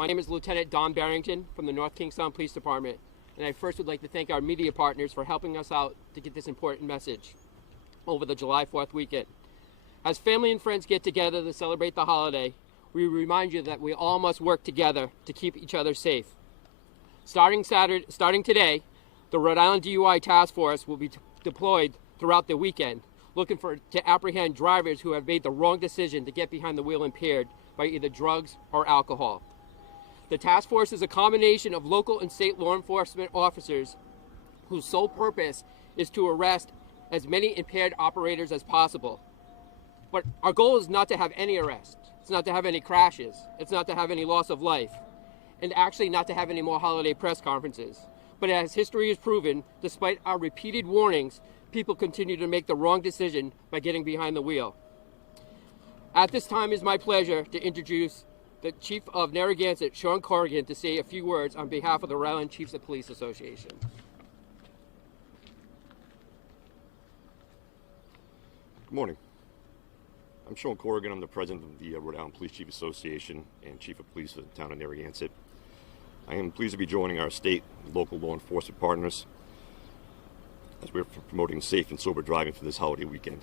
My name is Lieutenant Don Barrington from the North Kingstown Police Department, and I first would like to thank our media partners for helping us out to get this important message over the July 4th weekend. As family and friends get together to celebrate the holiday, we remind you that we all must work together to keep each other safe. Starting today, the Rhode Island DUI Task Force will be deployed throughout the weekend, looking to apprehend drivers who have made the wrong decision to get behind the wheel impaired by either drugs or alcohol. The task force is a combination of local and state law enforcement officers whose sole purpose is to arrest as many impaired operators as possible. But our goal is not to have any arrests. It's not to have any crashes. It's not to have any loss of life. And actually not to have any more holiday press conferences. But as history has proven, despite our repeated warnings, people continue to make the wrong decision by getting behind the wheel. At this time, it is my pleasure to introduce the Chief of Narragansett, Sean Corrigan, to say a few words on behalf of the Rhode Island Chiefs of Police Association. Good morning. I'm Sean Corrigan. I'm the president of the Rhode Island Police Chief Association and Chief of Police for the town of Narragansett. I am pleased to be joining our state and local law enforcement partners as we're promoting safe and sober driving for this holiday weekend.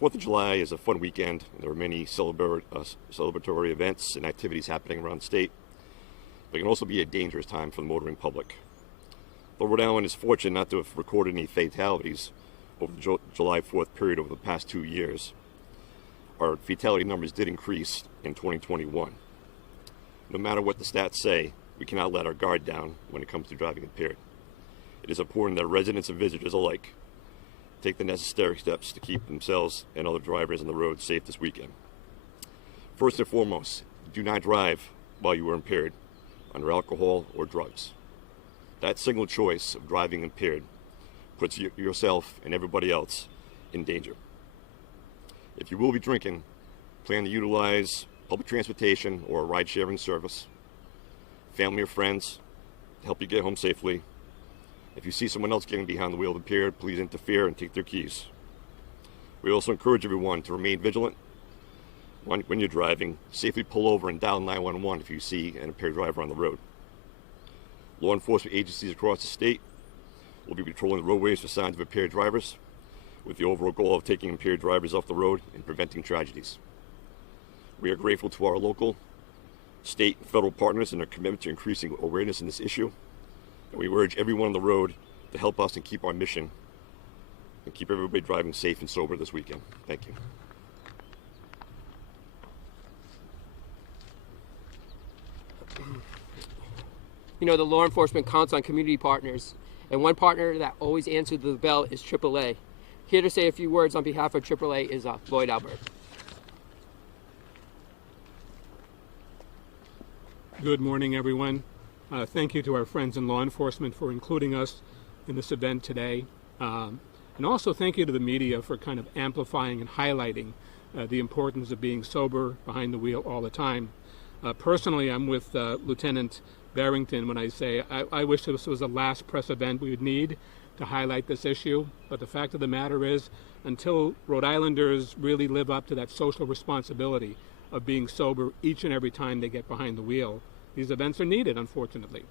The 4th of July is a fun weekend. There are many celebratory events and activities happening around the state, but it can also be a dangerous time for the motoring public. Though Rhode Island is fortunate not to have recorded any fatalities over the July 4th period over the past 2 years, our fatality numbers did increase in 2021. No matter what the stats say, we cannot let our guard down when it comes to driving impaired. It is important that residents and visitors alike take the necessary steps to keep themselves and other drivers on the road safe this weekend. First and foremost, do not drive while you are impaired under alcohol or drugs. That single choice of driving impaired puts yourself and everybody else in danger. If you will be drinking, plan to utilize public transportation or a ride-sharing service, family or friends to help you get home safely. If you see someone else getting behind the wheel of impaired, please interfere and take their keys. We also encourage everyone to remain vigilant when you're driving. Safely pull over and dial 911 if you see an impaired driver on the road. Law enforcement agencies across the state will be patrolling the roadways for signs of impaired drivers, with the overall goal of taking impaired drivers off the road and preventing tragedies. We are grateful to our local, state, and federal partners and their commitment to increasing awareness in this issue. And we urge everyone on the road to help us and keep our mission and keep everybody driving safe and sober this weekend. Thank you. You know, the law enforcement counts on community partners, and one partner that always answers the bell is AAA. Here to say a few words on behalf of AAA is Lloyd Albert. Good morning, everyone. Thank you to our friends in law enforcement for including us in this event today. And also thank you to the media for kind of amplifying and highlighting the importance of being sober behind the wheel all the time. Personally, I'm with Lieutenant Barrington when I say I wish this was the last press event we would need to highlight this issue. But the fact of the matter is, until Rhode Islanders really live up to that social responsibility of being sober each and every time they get behind the wheel, these events are needed, unfortunately.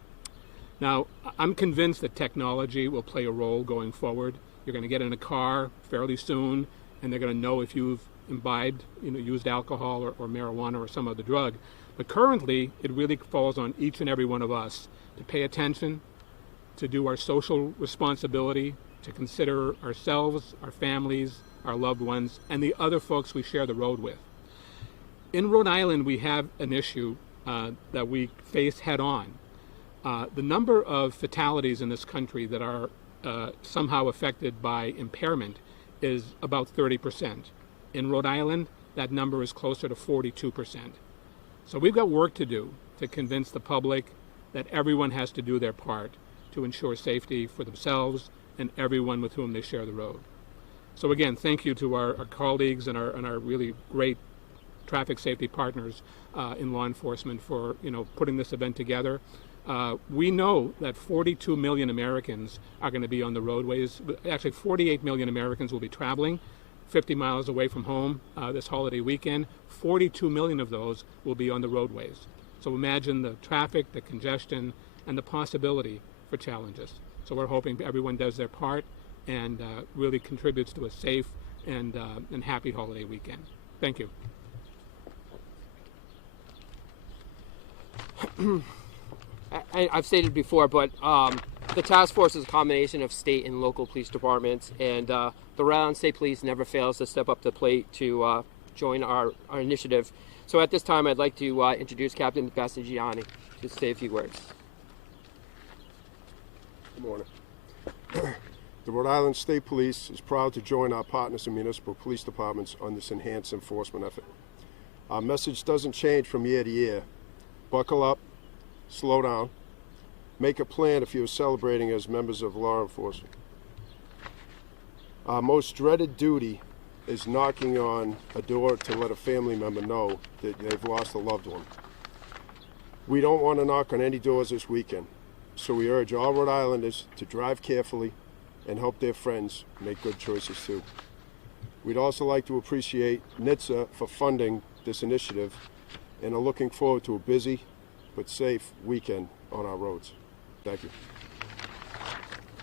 Now, I'm convinced that technology will play a role going forward. You're going to get in a car fairly soon, and they're going to know if you've imbibed, used alcohol or marijuana or some other drug. But currently, it really falls on each and every one of us to pay attention, to do our social responsibility, to consider ourselves, our families, our loved ones, and the other folks we share the road with. In Rhode Island, we have an issue that we face head-on. The number of fatalities in this country that are somehow affected by impairment is about 30%. In Rhode Island, that number is closer to 42%. So we've got work to do to convince the public that everyone has to do their part to ensure safety for themselves and everyone with whom they share the road. So again, thank you to our colleagues and our really great traffic safety partners in law enforcement for putting this event together. We know that 42 million Americans are going to be on the roadways. Actually, 48 million Americans will be traveling 50 miles away from home this holiday weekend. 42 million of those will be on the roadways. So imagine the traffic, the congestion, and the possibility for challenges. So we're hoping everyone does their part and really contributes to a safe and happy holiday weekend. Thank you. I've stated before, but the task force is a combination of state and local police departments, and the Rhode Island State Police never fails to step up to the plate to join our initiative. So at this time, I'd like to introduce Captain Bastigiani to say a few words. Good morning. The Rhode Island State Police is proud to join our partners in municipal police departments on this enhanced enforcement effort. Our message doesn't change from year to year. Buckle up, slow down, make a plan if you're celebrating as members of law enforcement. Our most dreaded duty is knocking on a door to let a family member know that they've lost a loved one. We don't want to knock on any doors this weekend, so we urge all Rhode Islanders to drive carefully and help their friends make good choices too. We'd also like to appreciate NHTSA for funding this initiative and are looking forward to a busy but safe weekend on our roads. Thank you.